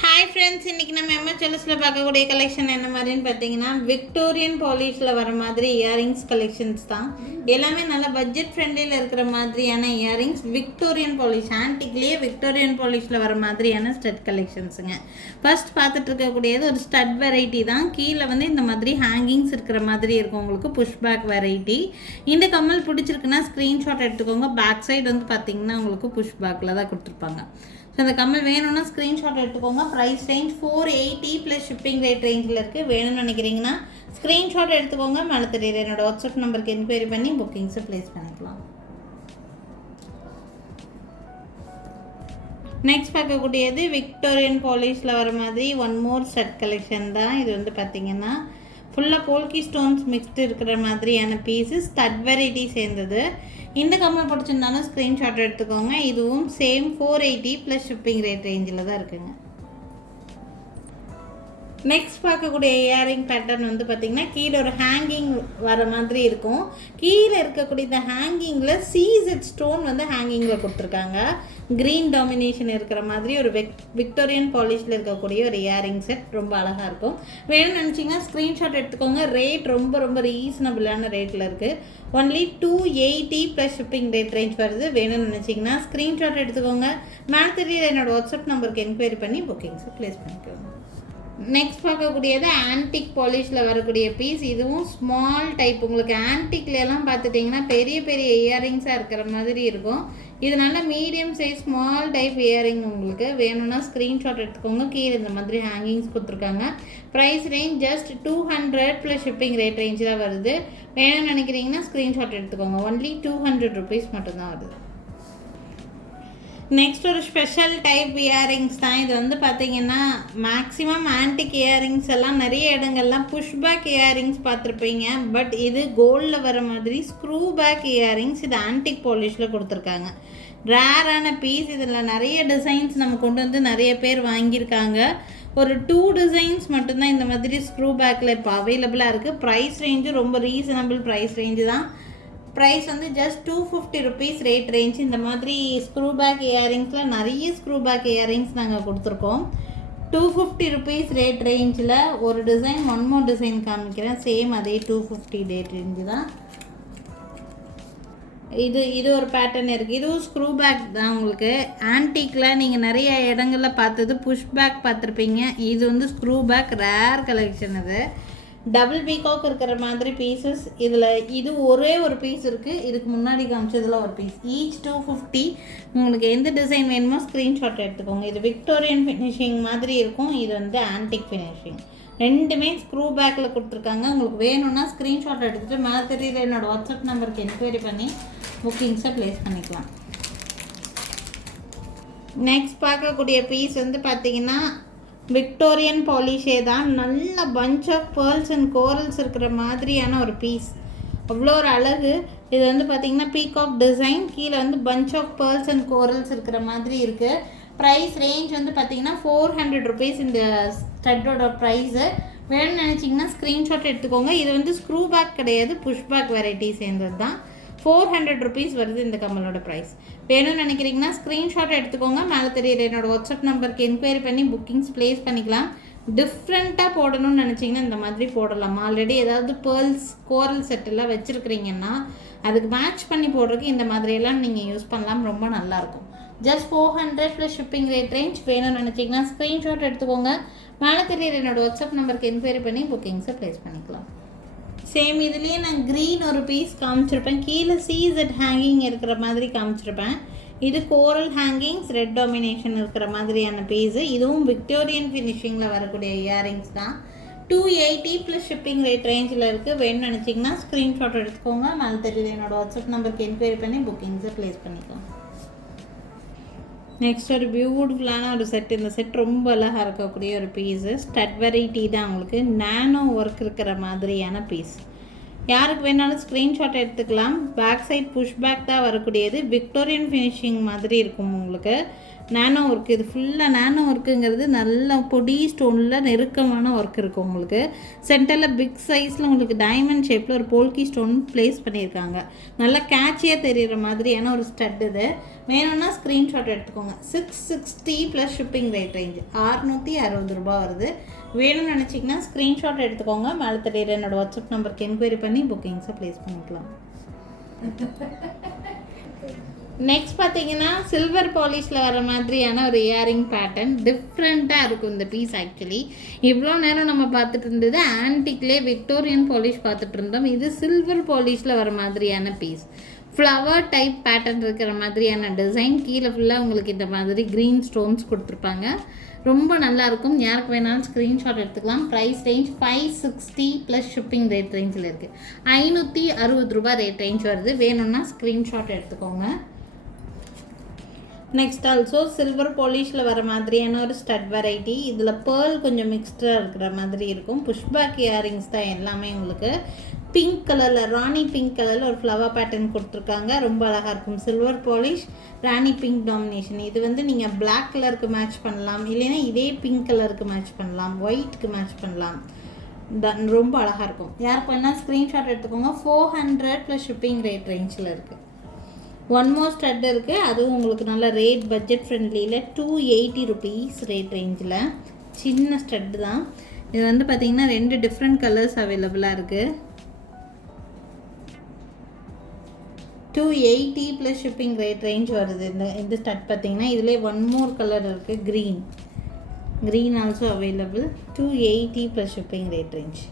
Hi friends, இன்றைக்கி நம்ம எம்எச்எல்எஸில் பார்க்கக்கூடிய கலெக்ஷன் என்ன மாதிரின்னு பார்த்தீங்கன்னா விக்டோரியன் பாலிஷில் வர மாதிரி இயரிங்ஸ் கலெக்ஷன்ஸ் தான். எல்லாமே நல்ல பட்ஜெட் ஃப்ரெண்ட்லியில் இருக்கிற மாதிரியான இயரிங்ஸ், விக்டோரியன் பாலிஷ் ஆன்டிக்லேயே விக்டோரியன் பாலிஷில் வர மாதிரியான ஸ்டட் கலெக்ஷன்ஸுங்க. ஃபர்ஸ்ட் பார்த்துட்டு இருக்கக்கூடியது ஒரு ஸ்டட் வெரைட்டி தான். கீழே வந்து இந்த மாதிரி ஹேங்கிங்ஸ் இருக்கிற மாதிரி இருக்கும், உங்களுக்கு புஷ்பேக் வெரைட்டி. இந்த கம்மல் பிடிச்சிருக்குன்னா ஸ்க்ரீன்ஷாட் எடுத்துக்கோங்க. பேக் சைடு வந்து பார்த்தீங்கன்னா உங்களுக்கு புஷ்பேக்கில் தான் கொடுத்துருப்பாங்க. ஸோ அந்த கம்மல் வேணும்னா ஸ்க்ரீன்ஷாட் எடுத்துக்கோங்க. Price range 480 plus shipping rate ரேஞ்சில் இருக்குது. வேணும்னு நினைக்கிறீங்கன்னா ஸ்க்ரீன்ஷாட் எடுத்துக்கோங்க. மேலே தெரியுது என்னோட வாட்ஸ்அப் நம்பருக்கு என்கொயரி பண்ணி புக்கிங்ஸை ப்ளேஸ் பண்ணிக்கலாம். நெக்ஸ்ட் பார்க்கக்கூடியது விக்டோரியன் பாலிஷில் வர மாதிரி ஒன் மோர் செட் கலெக்ஷன் தான். இது வந்து பார்த்திங்கன்னா ஃபுல்லாக போல்கி ஸ்டோன்ஸ் மிக்ஸ்டு இருக்கிற மாதிரியான பீஸஸ், ஸ்டட் வெரைட்டி சேர்ந்தது. இந்த கம்மல் பிடிச்சிருந்தாலும் ஸ்க்ரீன்ஷாட் எடுத்துக்கோங்க. இதுவும் சேம் 480 ப்ளஸ் ஷிப்பிங் ரேட் ரேஞ்சில் தான் இருக்குங்க. நெக்ஸ்ட் பார்க்கக்கூடிய இயரிங் பேட்டர்ன் வந்து பார்த்திங்கன்னா கீழே ஒரு ஹேங்கிங் வர மாதிரி இருக்கும். கீழே இருக்கக்கூடிய இந்த ஹேங்கிங்கில் சீசட் ஸ்டோன் வந்து ஹேங்கிங்கில் கொடுத்துருக்காங்க. க்ரீன் டாமினேஷன் இருக்கிற மாதிரி ஒரு விக்டோரியன் பாலிஷில் இருக்கக்கூடிய ஒரு இயரிங் செட் ரொம்ப அழகாக இருக்கும். வேணும்னு நினச்சிங்கன்னா ஸ்க்ரீன்ஷாட் எடுத்துக்கோங்க. ரேட் ரொம்ப ரீசனபிளான ரேட்டில் இருக்குது. Only 280 plus shipping rate range வருது. வேணும்னு நினச்சிங்கன்னா ஸ்க்ரீன்ஷாட் எடுத்துக்கோங்க. மேலே தெரியல என்னோடய வாட்ஸ்அப் நம்பருக்கு என்கொயரி பண்ணி புக்கிங்ஸை ப்ளேஸ் பண்ணிக்கோங்க. நெக்ஸ்ட் பார்க்கக்கூடியது ஆன்டிக் பாலிஷில் வரக்கூடிய பீஸ். இதுவும் ஸ்மால் டைப். உங்களுக்கு ஆன்டிக்லாம் பார்த்துட்டிங்கன்னா பெரிய பெரிய இயரிங்ஸாக இருக்கிற மாதிரி இருக்கும். இதனால medium size small type earring உங்களுக்கு வேணும்னா ஸ்க்ரீன்ஷாட் எடுத்துக்கோங்க. கீழே இந்த மாதிரி ஹேங்கிங்ஸ் கொடுத்துருக்காங்க. Price range just 200 plus shipping rate range தான் வருது. வேணும்னு நினைக்கிறீங்கன்னா ஸ்க்ரீன்ஷாட் எடுத்துக்கோங்க. ஒன்லி 200 ருபீஸ் மட்டும்தான் வருது. நெக்ஸ்ட் ஒரு ஸ்பெஷல் டைப் இயரிங்ஸ் தான். இது வந்து பார்த்திங்கன்னா மேக்ஸிமம் ஆன்டிக் இயரிங்ஸ் எல்லாம் நிறைய இடங்கள்லாம் புஷ்பேக் இயரிங்ஸ் பார்த்துருப்பீங்க. பட் இது கோல்டில் வர மாதிரி ஸ்க்ரூ பேக் இயரிங்ஸ். இது ஆன்டிக் பாலிஷில் கொடுத்துருக்காங்க. ரேரான பீஸ். இதில் நிறைய டிசைன்ஸ் நம்ம கொண்டு வந்து நிறைய பேர் வாங்கியிருக்காங்க. ஒரு 2 டிசைன்ஸ் மட்டும்தான் இந்த மாதிரி ஸ்க்ரூ பேக்கில் இப்போ அவைலபிளாக இருக்குது. ப்ரைஸ் ரேஞ்சு ரொம்ப ரீசனபிள் ப்ரைஸ் ரேஞ்சு தான். ப்ரைஸ் வந்து ஜஸ்ட் 250 ருபீஸ் ரேட் ரேஞ்ச். இந்த மாதிரி ஸ்க்ரூ பேக் இயரிங்ஸில் நிறைய ஸ்க்ரூ பேக் இயரிங்ஸ் நாங்கள் கொடுத்துருக்கோம். 250 ருபீஸ் ரேட் ரேஞ்சில் ஒரு டிசைன், ஒன் மோர் டிசைன் காமிக்கிறேன். சேம் அதே 250 ரேட் ரேஞ்சு தான். இது ஒரு பேட்டர்ன் இருக்குது. இதுவும் ஸ்க்ரூ பேக் தான். உங்களுக்கு ஆன்டிக்கில் நீங்கள் நிறைய இடங்களில் பார்த்தது புஷ் பேக் பார்த்துருப்பீங்க. இது வந்து ஸ்க்ரூ பேக் ரேர் கலெக்ஷன். அது டபுள் பீகாக் இருக்கிற மாதிரி பீசஸ். இது ஒரே ஒரு பீஸ் இருக்குது. இதுக்கு முன்னாடி காமிச்சதில் ஒரு பீஸ். ஈச் 250. உங்களுக்கு எந்த டிசைன் வேணுமோ ஸ்க்ரீன்ஷாட் எடுத்துக்கோங்க. இது விக்டோரியன் ஃபினிஷிங் மாதிரி இருக்கும். இது வந்து ஆன்டிக் ஃபினிஷிங். ரெண்டுமே ஸ்க்ரூ பேக்கில் கொடுத்துருக்காங்க. உங்களுக்கு வேணும்னா ஸ்க்ரீன்ஷாட் எடுத்துகிட்டு மேலே தெரியுற என்னோடய வாட்ஸ்அப் நம்பருக்கு என்கொயரி பண்ணி புக்கிங்ஸை ப்ளேஸ் பண்ணிக்கலாம். நெக்ஸ்ட் பார்க்கக்கூடிய பீஸ் வந்து பார்த்திங்கன்னா விக்டோரியன் பாலிஷே தான். நல்ல bunch of pearls and corals இருக்கிற மாதிரியான ஒரு பீஸ். அவ்வளோ ஒரு அழகு. இது வந்து பார்த்திங்கன்னா பீகாக் டிசைன். கீழே வந்து bunch of pearls and corals இருக்கிற மாதிரி இருக்குது. ப்ரைஸ் ரேஞ்ச் வந்து பார்த்திங்கன்னா 400 ருபீஸ் இந்த ஸ்டட்டோட ப்ரைஸு. வேணும்னு நினச்சிங்கன்னா ஸ்க்ரீன்ஷாட் எடுத்துக்கோங்க. இது வந்து ஸ்க்ரூ பேக் கிடையாது, புஷ் பேக் வெரைட்டி சேர்ந்தது தான். 400 ருபீஸ் வருது இந்த கம்மலோட ப்ரைஸ். வேணும்னு நினைக்கிறீங்கன்னா ஸ்க்ரீன்ஷாட் எடுத்துக்கோங்க. மேலே தெரியுற என்னோடய வாட்ஸ்அப் நம்பருக்கு என்கொயரி பண்ணி புக்கிங்ஸ் ப்ளேஸ் பண்ணிக்கலாம். டிஃப்ரெண்ட்டாக போடணும்னு நினச்சிங்கன்னா இந்த மாதிரி போடலாம். ஆல்ரெடி ஏதாவது பேர்ல்ஸ் கோரல் செட்டெல்லாம் வச்சுருக்கிறீங்கன்னா அதுக்கு மேட்ச் பண்ணி போடுறதுக்கு இந்த மாதிரியெல்லாம் நீங்கள் யூஸ் பண்ணலாம். ரொம்ப நல்லாயிருக்கும். Just 400 plus shipping rate range. வேணும்னு நினச்சிங்கன்னா ஸ்க்ரீன்ஷாட் எடுத்துக்கோங்க. மேலே தெரியுற என்னோடய வாட்ஸ்அப் நம்பருக்கு என்கொயரி பண்ணி புக்கிங்ஸை ப்ளேஸ் பண்ணிக்கலாம். சேம் இதுலேயே நான் க்ரீன் ஒரு பீஸ் காமிச்சிருப்பேன். கீழே சீசட் ஹேங்கிங் இருக்கிற மாதிரி காமிச்சிருப்பேன். இது கோரல் ஹேங்கிங்ஸ், ரெட் டாமினேஷன் இருக்கிற மாதிரியான பீஸு. இதுவும் விக்டோரியன் ஃபினிஷிங்கில் வரக்கூடிய இயரிங்ஸ் தான். 280 ப்ளஸ் ஷிப்பிங் ரேட் ரேஞ்சில் இருக்குது. வேணும்னு நினச்சிங்கன்னா ஸ்க்ரீன்ஷாட் எடுத்துக்கோங்க. மேலே தெரியுது என்னோடய வாட்ஸ்அப் நம்பருக்கு என்கொயரி பண்ணி புக்கிங்ஸை ப்ளேஸ் பண்ணிக்கலாம். நெக்ஸ்ட் ஒரு பியூட்டிஃபுல்லான ஒரு செட். இந்த செட் ரொம்ப அழகாக இருக்கக்கூடிய ஒரு பீஸு. ஸ்டட் வெரைட்டி தான். உங்களுக்கு நானோ ஒர்க் இருக்கிற மாதிரியான பீஸ். யாருக்கு வேணாலும் ஸ்க்ரீன்ஷாட் எடுத்துக்கலாம். பேக் சைட் புஷ் பேக் தான் வரக்கூடியது. விக்டோரியன் ஃபினிஷிங் மாதிரி இருக்கும் உங்களுக்கு. நானோ ஒர்க். இது ஃபுல்லாக நானோ ஒர்க்குங்கிறது நல்ல பொடி ஸ்டோனில் நெருக்கமான ஒர்க் இருக்கும் உங்களுக்கு. சென்டரில் பிக் சைஸில் உங்களுக்கு டைமண்ட் ஷேப்பில் ஒரு போல்கி ஸ்டோன் ப்ளேஸ் பண்ணியிருக்காங்க. நல்லா கேட்சியாக தெரிகிற மாதிரியான ஒரு ஸ்டட் இது. வேணும்னா ஸ்க்ரீன்ஷாட் எடுத்துக்கோங்க. 660 ப்ளஸ் ஷிப்பிங் ரேஞ்ச் 660 ரூபா வருது. வேணும்னு நினச்சிங்கன்னா ஸ்க்ரீன்ஷாட் எடுத்துக்கோங்க. மேலே தெரியுற என்னோடய வாட்ஸ்அப் நம்பருக்கு என்கொயரி பண்ணி புக்கிங்ஸை ப்ளேஸ் பண்ணிக்கலாம். நெக்ஸ்ட் பார்த்தீங்கன்னா சில்வர் பாலிஷில் வர மாதிரியான ஒரு இயரிங் பேட்டர்ன் டிஃப்ரெண்ட்டாக இருக்கும் இந்த பீஸ். ஆக்சுவலி இவ்வளோ நேரம் நம்ம பார்த்துட்டு இருந்தது ஆன்டிக்லேயே விக்டோரியன் பாலிஷ் பார்த்துட்டு இருந்தோம். இது சில்வர் பாலிஷில் வர மாதிரியான பீஸ். ஃப்ளவர் டைப் பேட்டர்ன் இருக்கிற மாதிரியான டிசைன். கீழே ஃபுல்லாக உங்களுக்கு இந்த மாதிரி க்ரீன் ஸ்டோன்ஸ் கொடுத்துருப்பாங்க. ரொம்ப நல்லாயிருக்கும். யாருக்கு வேணாலும் ஸ்க்ரீன்ஷாட் எடுத்துக்கலாம். ப்ரைஸ் ரேஞ்ச் 560 ப்ளஸ் ஷிப்பிங் ரேஞ்சில் இருக்குது. 560 ரூபா ரேஞ்ச் வருது. வேணும்னா ஸ்க்ரீன்ஷாட் எடுத்துக்கோங்க. நெக்ஸ்ட் ஆல்சோ சில்வர் பாலிஷில் வர மாதிரியான ஒரு ஸ்டட் வெரைட்டி. இதில் பேர்ல் கொஞ்சம் மிக்ஸ்டாக இருக்கிற மாதிரி இருக்கும். புஷ்பேக் இயரிங்ஸ் தான் எல்லாமே. உங்களுக்கு பிங்க் கலரில் ராணி பிங்க் கலரில் ஒரு ஃப்ளவர் பேட்டர்ன் கொடுத்துருக்காங்க. ரொம்ப அழகாக இருக்கும். சில்வர் பாலிஷ் ராணி பிங்க் டாமினேஷன். இது நீங்கள் பிளாக் கலருக்கு மேட்ச் பண்ணலாம், இல்லைன்னா இதே பிங்க் கலருக்கு மேட்ச் பண்ணலாம், ஒயிட்டுக்கு மேட்ச் பண்ணலாம். ரொம்ப அழகாக இருக்கும். யாருக்கு வேணால் ஸ்க்ரீன்ஷாட் எடுத்துக்கோங்க. 400 ப்ளஸ் ஷிப்பிங் ரேஞ்சில் இருக்குது. ஒன் மோர் ஸ்டட் இருக்குது. அதுவும் உங்களுக்கு நல்ல ரேட் பட்ஜெட் ஃப்ரெண்ட்லியில் 280 ருபீஸ் ரேஞ்சில் சின்ன ஸ்டட்டு தான். இது பார்த்திங்கன்னா 2 டிஃப்ரெண்ட் கலர்ஸ் அவைலபிளாக இருக்குது. 280 ப்ளஸ் ஷிப்பிங் ரேஞ்ச் வருது. இந்த ஸ்டட் பார்த்திங்கன்னா இதிலே ஒன் மோர் கலர் இருக்குது. Green also available. 280 plus shipping range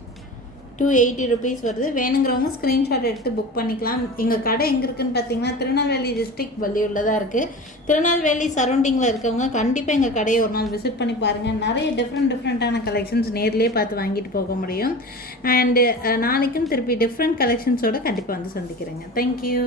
280 rupees வருது. வேணுங்கிறவங்க ஸ்க்ரீன்ஷாட் எடுத்து புக் பண்ணிக்கலாம். எங்கள் கடை எங்கே இருக்குதுன்னு பார்த்தீங்கன்னா திருநெல்வேலி டிஸ்ட்ரிக்ட் வள்ளியூரில் தான் இருக்குது. திருநெல்வேலி சரௌண்டிங்கில் இருக்கவங்க கண்டிப்பாக எங்கள் கடையை ஒரு நாள் விசிட் பண்ணி பாருங்கள். நிறைய டிஃப்ரெண்ட்டான கலெக்ஷன்ஸ் நேர்லேயே பார்த்து வாங்கிட்டு போக முடியும். அண்டு நாளைக்கும் திருப்பி டிஃப்ரெண்ட் கலெக்ஷன்ஸோடு கண்டிப்பாக சந்திக்கிறேங்க. தேங்க்யூ.